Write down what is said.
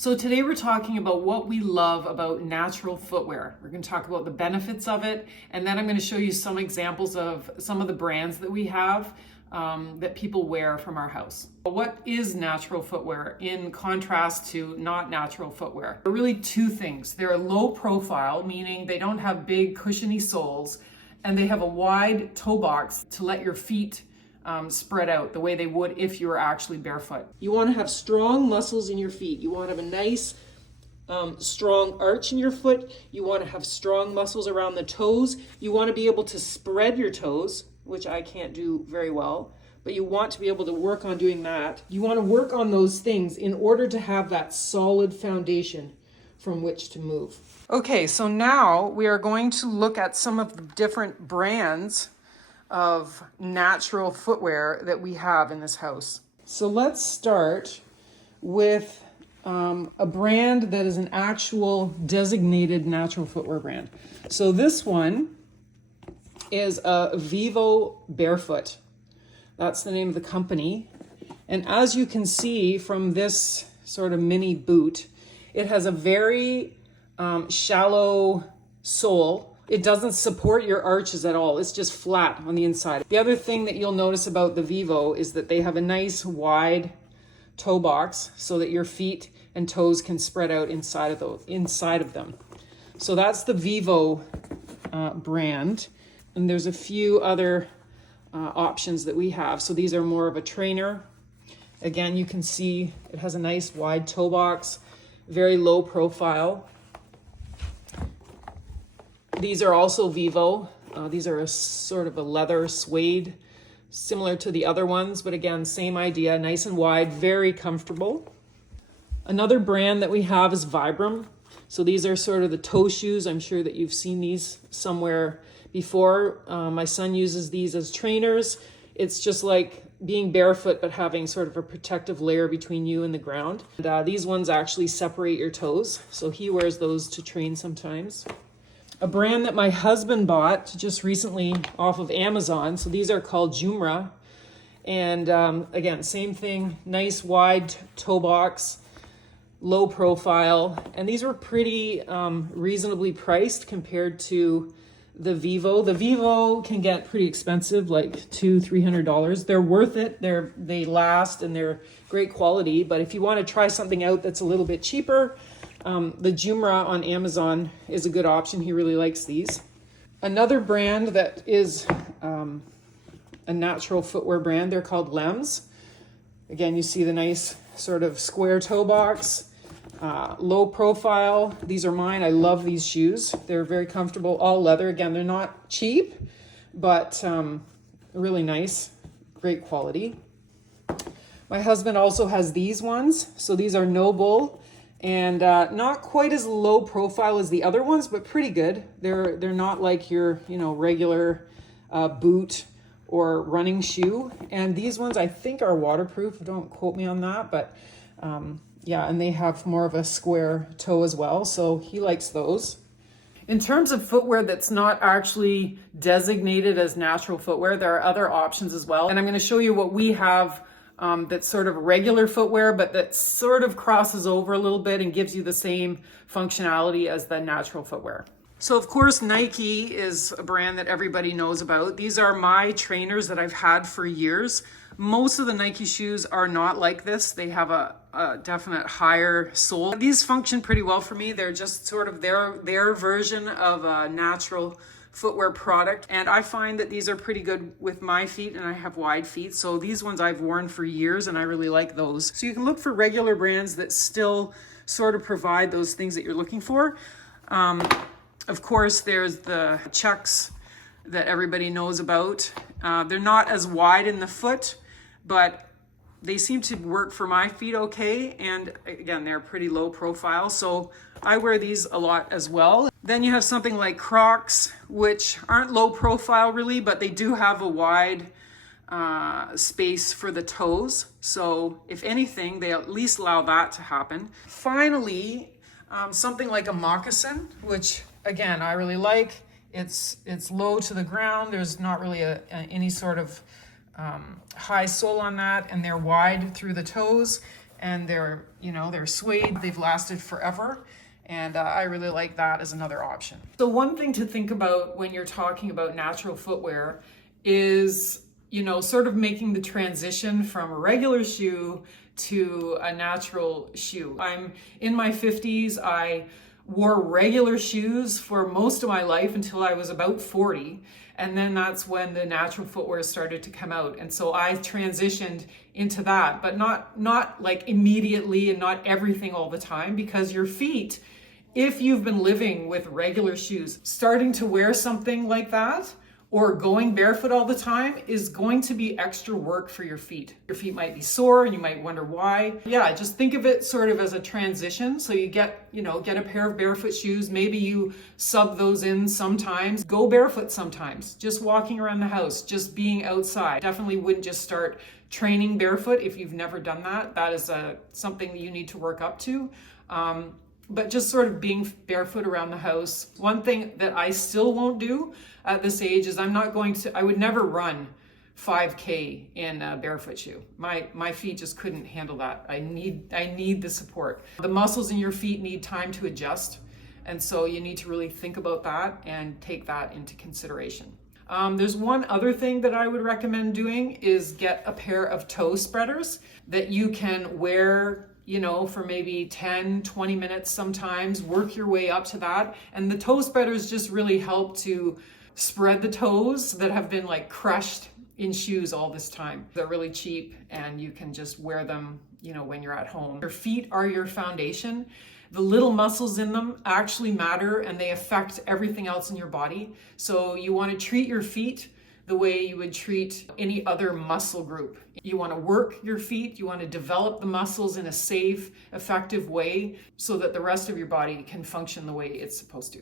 So today we're talking about what we love about natural footwear. We're going to talk about the benefits of it, and then I'm going to show you some examples of some of the brands that we have that people wear from our house. What is natural footwear in contrast to not natural footwear? There are really two things. They're low profile, meaning they don't have big cushiony soles, and they have a wide toe box to let your feet spread out the way they would if you were actually barefoot. You want to have strong muscles in your feet. You want to have a nice strong arch in your foot. You want to have strong muscles around the toes. You want to be able to spread your toes, which I can't do very well, but you want to be able to work on doing that. You want to work on those things in order to have that solid foundation from which to move. Okay, so now we are going to look at some of the different brands of natural footwear that we have in this house. So let's start with a brand that is an actual designated natural footwear brand. So this one is a Vivo Barefoot. That's the name of the company. And as you can see from this sort of mini boot, it has a very shallow sole. It doesn't support your arches at all. It's just flat on the inside. The other thing that you'll notice about the Vivo is that they have a nice wide toe box so that your feet and toes can spread out inside of them. So that's the Vivo brand. And there's a few other options that we have. So these are more of a trainer. Again, you can see it has a nice wide toe box, very low profile. These are also Vivo. These are a sort of a leather suede, similar to the other ones, but again, same idea, nice and wide, very comfortable. Another brand that we have is Vibram. So these are sort of the toe shoes. I'm sure that you've seen these somewhere before. My son uses these as trainers. It's just like being barefoot, but having sort of a protective layer between you and the ground. And, these ones actually separate your toes. So he wears those to train sometimes. A brand that my husband bought just recently off of Amazon. So these are called Jumra. And again, same thing, nice wide toe box, low profile. And these were pretty reasonably priced compared to the Vivo. The Vivo can get pretty expensive, like $200-300. They're worth it. They last and they're great quality. But if you want to try something out that's a little bit cheaper, the Jumra on Amazon is a good option. He really likes these. Another brand that is a natural footwear brand, they're called Lems. Again, you see the nice sort of square toe box, low profile. These are mine. I love these shoes. They're very comfortable, all leather. Again, they're not cheap, but really nice, great quality. My husband also has these ones. So these are Noble. And not quite as low profile as the other ones, but pretty good. They're not like your regular boot or running shoe. And these ones I think are waterproof. Don't quote me on that, but yeah, and they have more of a square toe as well. So he likes those. In terms of footwear that's not actually designated as natural footwear, there are other options as well. And I'm going to show you what we have that's sort of regular footwear, but that sort of crosses over a little bit and gives you the same functionality as the natural footwear. So of course, Nike is a brand that everybody knows about. These are my trainers that I've had for years. Most of the Nike shoes are not like this. They have a definite higher sole. These function pretty well for me. They're just sort of their version of a natural footwear product, and I find that these are pretty good with my feet, and I have wide feet, so these ones I've worn for years and I really like those. So you can look for regular brands that still sort of provide those things that you're looking for. Of course, there's the Chucks that everybody knows about. They're not as wide in the foot, but they seem to work for my feet okay, and again, they're pretty low profile, so I wear these a lot as well. Then you have something like Crocs, which aren't low profile really, but they do have a wide space for the toes. So if anything, they at least allow that to happen. Finally, something like a moccasin, which again, I really like. It's low to the ground. There's not really any sort of high sole on that, and they're wide through the toes. and they're, you know, they're suede, they've lasted forever. And I really like that as another option. So one thing to think about when you're talking about natural footwear is, you know, sort of making the transition from a regular shoe to a natural shoe. I'm in my 50s. I wore regular shoes for most of my life until I was about 40. And then that's when the natural footwear started to come out. And so I transitioned into that, but not like immediately and not everything all the time, because your feet, if you've been living with regular shoes, starting to wear something like that or going barefoot all the time is going to be extra work for your feet. Your feet might be sore and you might wonder why. Yeah, just think of it sort of as a transition. So you get a pair of barefoot shoes. Maybe you sub those in sometimes. Go barefoot sometimes. Just walking around the house, just being outside. Definitely wouldn't just start training barefoot if you've never done that. That is something that you need to work up to. But just sort of being barefoot around the house. One thing that I still won't do at this age is I would never run 5K in a barefoot shoe. My feet just couldn't handle that. I need the support. The muscles in your feet need time to adjust. And so you need to really think about that and take that into consideration. There's one other thing that I would recommend doing is get a pair of toe spreaders that you can wear, you know, for maybe 10, 20 minutes sometimes, work your way up to that. And the toe spreaders just really help to spread the toes that have been like crushed in shoes all this time. They're really cheap and you can just wear them, you know, when you're at home. Your feet are your foundation. The little muscles in them actually matter and they affect everything else in your body. So you want to treat your feet the way you would treat any other muscle group. You want to work your feet, you want to develop the muscles in a safe, effective way so that the rest of your body can function the way it's supposed to.